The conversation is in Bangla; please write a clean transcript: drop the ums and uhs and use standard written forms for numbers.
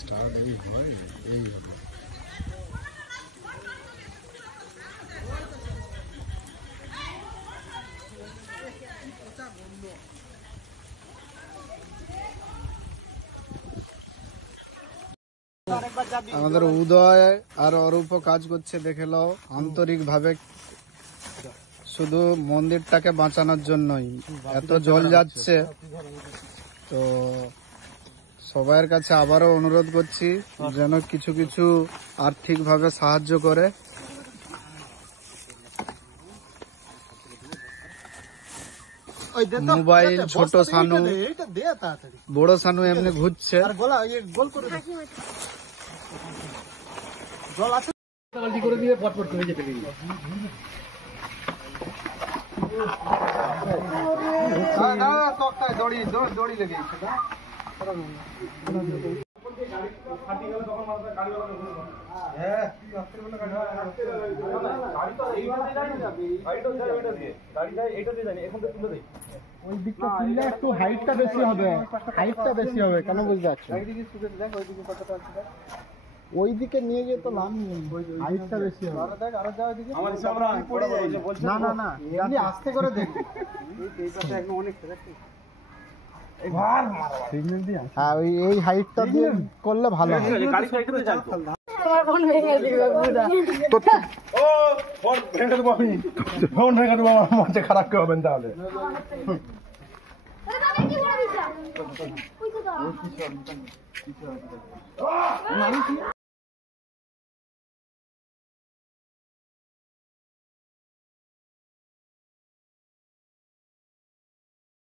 স্টার্ট এই হয় এই হবে। আমাদের উদয় আর অরূপ কাজ করছে, দেখে নাও আন্তরিক ভাবে, শুধু মন্দিরটাকে বাঁচানোর জন্যই। এত জল যাচ্ছে, তো সবার কাছে আবারও অনুরোধ করছি যেন কিছু কিছু আর্থিক ভাবে সাহায্য করে। মোবাইল ছোট সানু, বড় সানু এমনি ঘুরছে। দড়ি লেগে ওই দিকটা তুললে একটু হাইটটা বেশি হবে, কেন বুঝতে পারছো? ওই দিকে নিয়ে গিয়ে তো লাভ নেই, হাইটটা বেশি হবে। না না না, এমনি আস্তে করে দেখি। হ্যাঁ, ওই এই হাইটটা দিয়ে করলে ভালো হয়। ফোন ভেঙে দেবো, আমার মনটা খারাপ করবেন তাহলে।